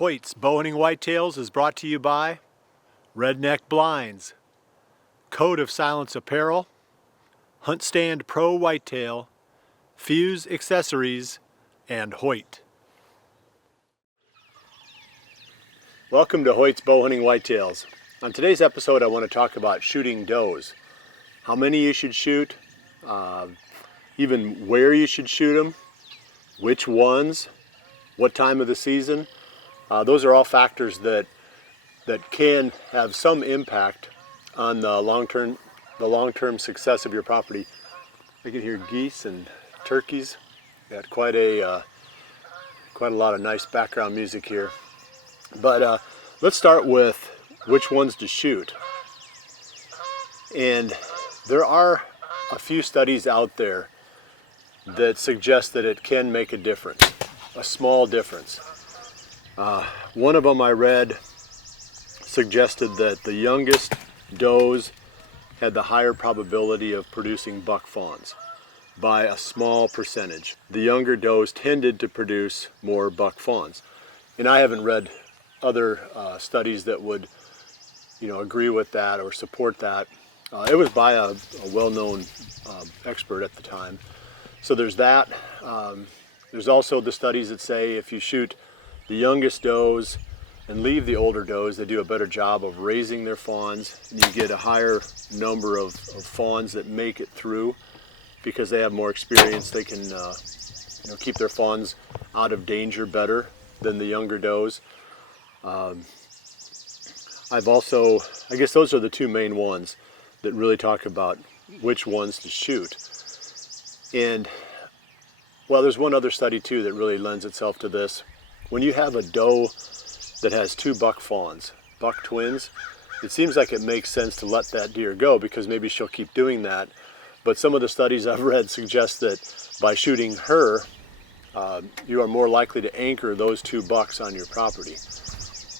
Hoyt's Bowhunting Whitetails is brought to you by Redneck Blinds, Code of Silence Apparel, Hunt Stand Pro Whitetail, Fuse Accessories, and Hoyt. Welcome to Hoyt's Bowhunting Whitetails. On today's episode I want to talk about shooting does. How many you should shoot, even where you should shoot them, which ones, what time of the season. Those are all factors that can have some impact on the long-term success of your property. I can hear geese and turkeys. Got quite a lot of nice background music here. But let's start with which ones to shoot. And there are a few studies out there that suggest that it can make a difference, a small difference. One of them I read suggested that the youngest does had the higher probability of producing buck fawns by a small percentage. The younger does tended to produce more buck fawns. And I haven't read other studies that would, agree with that or support that. It was by a well-known expert at the time. So there's that. There's also the studies that say if you shoot the youngest does and leave the older does, they do a better job of raising their fawns, and you get a higher number of fawns that make it through because they have more experience. They can keep their fawns out of danger better than the younger does. I guess those are the two main ones that really talk about which ones to shoot. And well, there's one other study too that really lends itself to this. When you have a doe that has two buck fawns, buck twins, it seems like it makes sense to let that deer go because maybe she'll keep doing that. But some of the studies I've read suggest that by shooting her, you are more likely to anchor those two bucks on your property.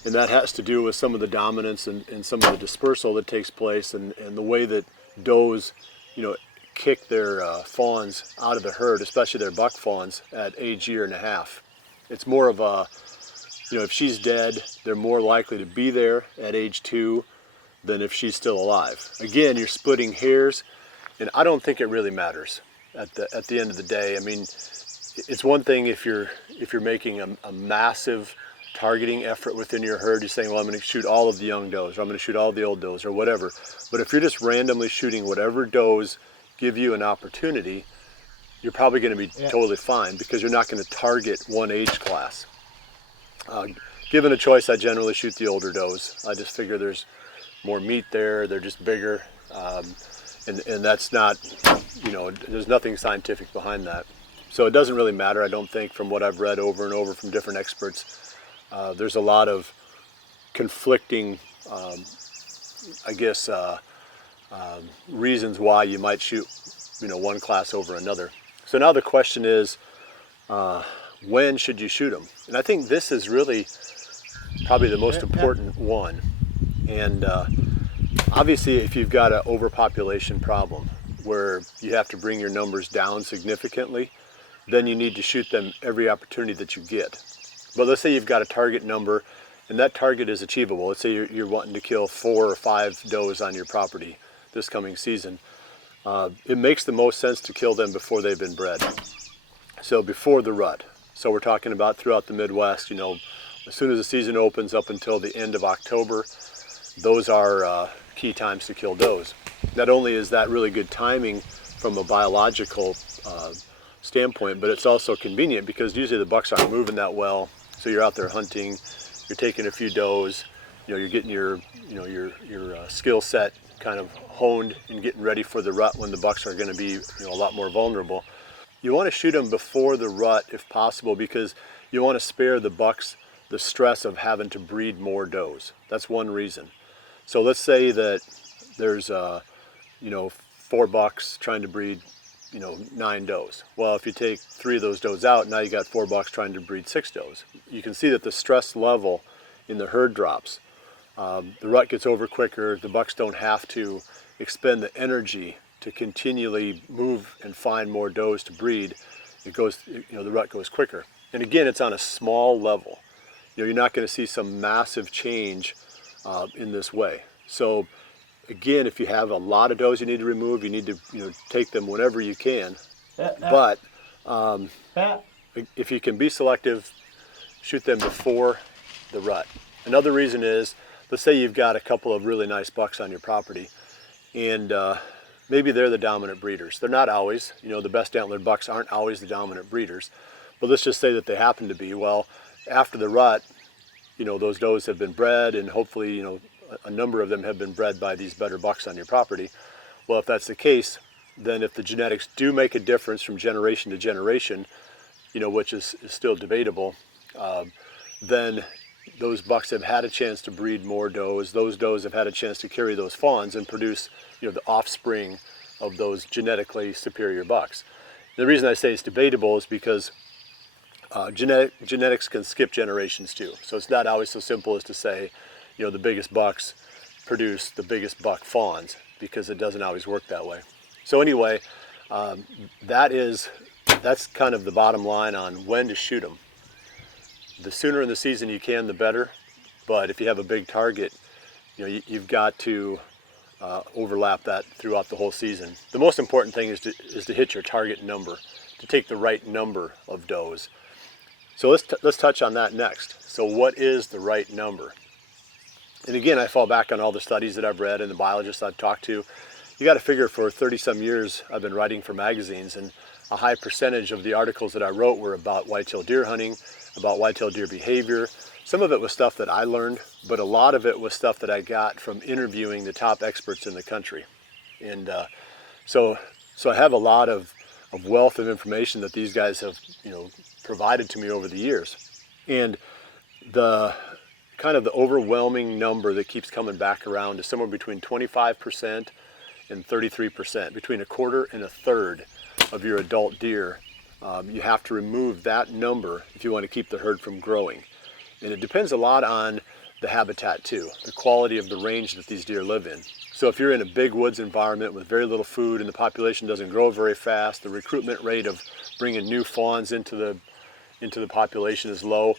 And that has to do with some of the dominance and some of the dispersal that takes place and the way that does, kick their fawns out of the herd, especially their buck fawns at age 1.5 years. It's more of a, if she's dead, they're more likely to be there at age 2 than if she's still alive. Again, you're splitting hairs, and I don't think it really matters at the end of the day. I mean, it's one thing if you're making a massive targeting effort within your herd. You're saying, well, I'm going to shoot all of the young does, or I'm going to shoot all the old does, or whatever. But if you're just randomly shooting whatever does give you an opportunity, you're probably going to be totally fine because you're not going to target one age class. Given a choice, I generally shoot the older does. I just figure there's more meat there, they're just bigger, and that's not, there's nothing scientific behind that. So it doesn't really matter, I don't think, from what I've read over and over from different experts. There's a lot of conflicting, reasons why you might shoot, one class over another. So now the question is, when should you shoot them? And I think this is really probably the most important one. And obviously, if you've got an overpopulation problem where you have to bring your numbers down significantly, then you need to shoot them every opportunity that you get. But let's say you've got a target number and that target is achievable. Let's say you're wanting to kill 4 or 5 does on your property this coming season. It makes the most sense to kill them before they've been bred. So before the rut. So we're talking about throughout the Midwest, as soon as the season opens up until the end of October, those are key times to kill does. Not only is that really good timing from a biological standpoint, but it's also convenient because usually the bucks aren't moving that well. So you're out there hunting, you're taking a few does, you're getting your skill set kind of honed and getting ready for the rut when the bucks are going to be a lot more vulnerable. You want to shoot them before the rut if possible because you want to spare the bucks the stress of having to breed more does. That's one reason. So let's say that there's 4 bucks trying to breed 9 does. Well, if you take 3 of those does out, now you got 4 bucks trying to breed 6 does. You can see that the stress level in the herd drops. The rut gets over quicker. The bucks don't have to expend the energy to continually move and find more does to breed. It goes, the rut goes quicker. And again, it's on a small level. you're not going to see some massive change in this way. So again, if you have a lot of does you need to remove, you need to take them whenever you can. But if you can be selective, shoot them before the rut. Another reason is, let's say you've got a couple of really nice bucks on your property, and maybe they're the dominant breeders. They're not always, the best antlered bucks aren't always the dominant breeders, but let's just say that they happen to be. Well, after the rut, those does have been bred, and hopefully, a number of them have been bred by these better bucks on your property. Well, if that's the case, then if the genetics do make a difference from generation to generation, which is still debatable, then those bucks have had a chance to breed more does. Those does have had a chance to carry those fawns and produce, the offspring of those genetically superior bucks. The reason I say it's debatable is because genetics can skip generations too. So it's not always so simple as to say, the biggest bucks produce the biggest buck fawns, because it doesn't always work that way. So anyway, that's kind of the bottom line on when to shoot them. The sooner in the season you can, the better. But if you have a big target, you've got to overlap that throughout the whole season. The most important thing is to hit your target number, to take the right number of does. So let's touch on that next. So what is the right number? And again, I fall back on all the studies that I've read and the biologists I've talked to. You got to figure, for 30 some years I've been writing for magazines, and a high percentage of the articles that I wrote were about whitetail deer hunting, about whitetail deer behavior. Some of it was stuff that I learned, but a lot of it was stuff that I got from interviewing the top experts in the country. And so I have a lot of wealth of information that these guys have provided to me over the years. And the kind of the overwhelming number that keeps coming back around is somewhere between 25% and 33%, between a quarter and a third of your adult deer. You have to remove that number if you want to keep the herd from growing. And it depends a lot on the habitat too, the quality of the range that these deer live in. So if you're in a big woods environment with very little food and the population doesn't grow very fast, the recruitment rate of bringing new fawns into the population is low,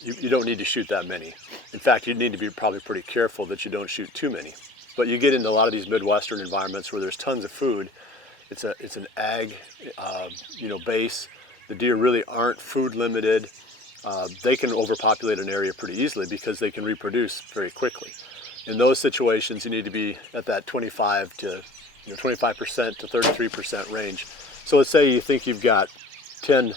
you don't need to shoot that many. In fact, you need to be probably pretty careful that you don't shoot too many. But you get into a lot of these Midwestern environments where there's tons of food. It's an ag base. The deer really aren't food limited. They can overpopulate an area pretty easily because they can reproduce very quickly. In those situations, you need to be at that 25% to 33% range. So let's say you think you've got 10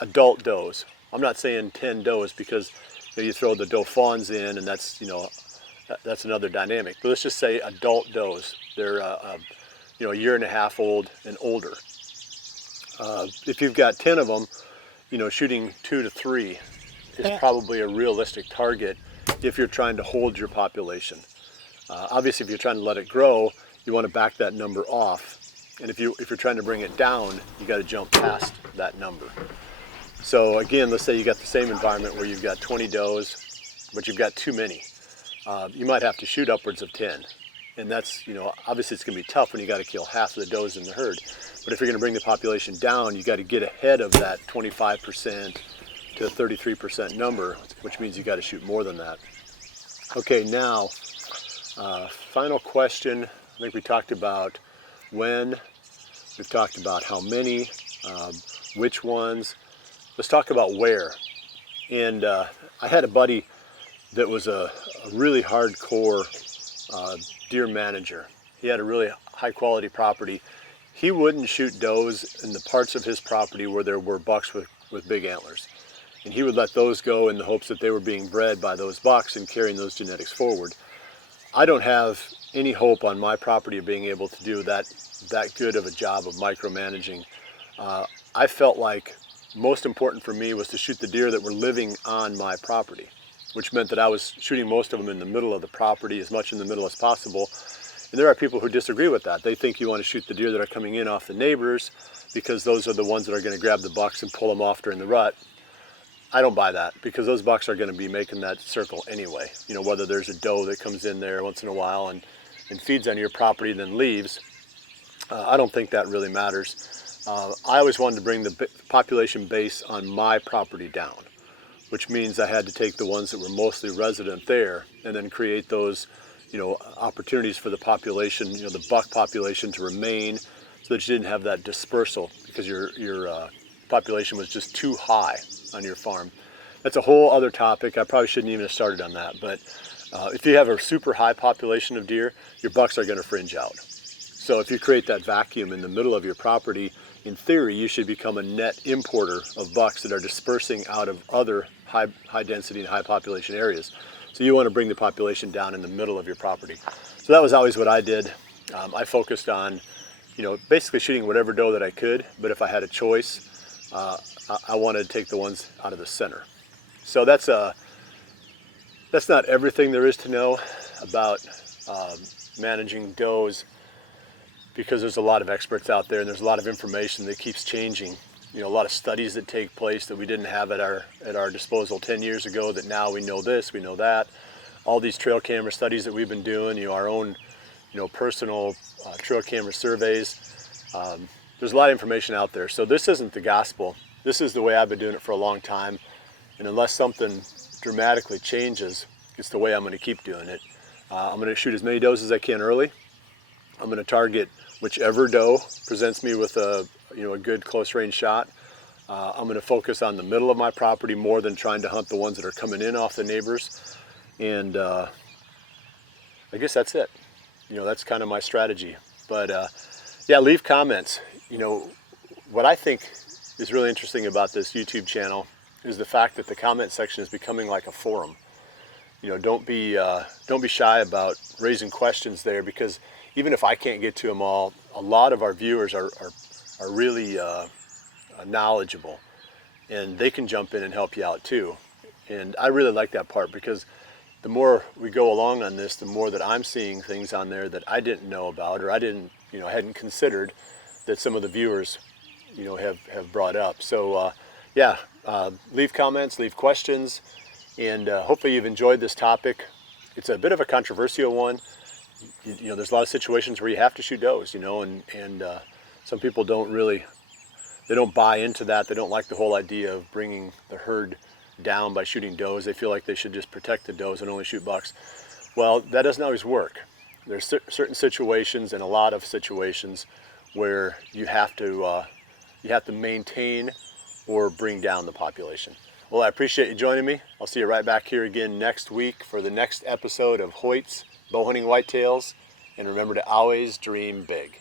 adult does. I'm not saying 10 does because you throw the doe fawns in, and that's another dynamic. But let's just say adult does. They're a year and a half old and older. If you've got 10 of them, shooting 2 to 3 is probably a realistic target if you're trying to hold your population. Obviously, if you're trying to let it grow, you want to back that number off. And if you're trying to bring it down, you got to jump past that number. So again, let's say you got the same environment where you've got 20 does, but you've got too many. You might have to shoot upwards of 10. And that's, obviously it's going to be tough when you got to kill half of the does in the herd. But if you're going to bring the population down, you got to get ahead of that 25% to 33% number, which means you got to shoot more than that. Okay, now, final question. I think we talked about when, we've talked about how many, which ones. Let's talk about where. And I had a buddy that was a really hardcore deer manager. He had a really high quality property. He wouldn't shoot does in the parts of his property where there were bucks with big antlers. And he would let those go in the hopes that they were being bred by those bucks and carrying those genetics forward. I don't have any hope on my property of being able to do that good of a job of micromanaging. I felt like most important for me was to shoot the deer that were living on my property, which meant that I was shooting most of them in the middle of the property, as much in the middle as possible. And there are people who disagree with that. They think you want to shoot the deer that are coming in off the neighbors because those are the ones that are going to grab the bucks and pull them off during the rut. I don't buy that, because those bucks are going to be making that circle anyway. Whether there's a doe that comes in there once in a while and feeds on your property and then leaves, I don't think that really matters. I always wanted to bring the population base on my property down. which means I had to take the ones that were mostly resident there and then create those, opportunities for the population, the buck population to remain, so that you didn't have that dispersal because your population was just too high on your farm. That's a whole other topic. I probably shouldn't even have started on that, but if you have a super high population of deer, your bucks are going to fringe out. So if you create that vacuum in the middle of your property, in theory, you should become a net importer of bucks that are dispersing out of other high density and high population areas. So you want to bring the population down in the middle of your property. So that was always what I did. I focused on, basically shooting whatever doe that I could, but if I had a choice, I wanted to take the ones out of the center. So that's not everything there is to know about managing does, because there's a lot of experts out there and there's a lot of information that keeps changing. A lot of studies that take place that we didn't have at our disposal 10 years ago, that now we know this, we know that. All these trail camera studies that we've been doing, our own personal trail camera surveys. There's a lot of information out there. So this isn't the gospel. This is the way I've been doing it for a long time. And unless something dramatically changes, it's the way I'm going to keep doing it. I'm going to shoot as many does as I can early. I'm going to target whichever doe presents me with a good close range shot. I'm going to focus on the middle of my property more than trying to hunt the ones that are coming in off the neighbors. And I guess that's it. That's kind of my strategy. But yeah, leave comments. What I think is really interesting about this YouTube channel is the fact that the comment section is becoming like a forum. Don't be shy about raising questions there, because even if I can't get to them all, a lot of our viewers are really knowledgeable, and they can jump in and help you out too. And I really like that part, because the more we go along on this, the more that I'm seeing things on there that I didn't know about, or I hadn't considered, that some of the viewers have brought up. So yeah, leave comments, leave questions, and hopefully you've enjoyed this topic. It's a bit of a controversial one. There's a lot of situations where you have to shoot does, and some people they don't buy into that. They don't like the whole idea of bringing the herd down by shooting does. They feel like they should just protect the does and only shoot bucks. Well, that doesn't always work. There's certain situations, and a lot of situations, where you have to maintain or bring down the population. Well, I appreciate you joining me. I'll see you right back here again next week for the next episode of Hoyt's Bowhunting Whitetails. And remember to always dream big.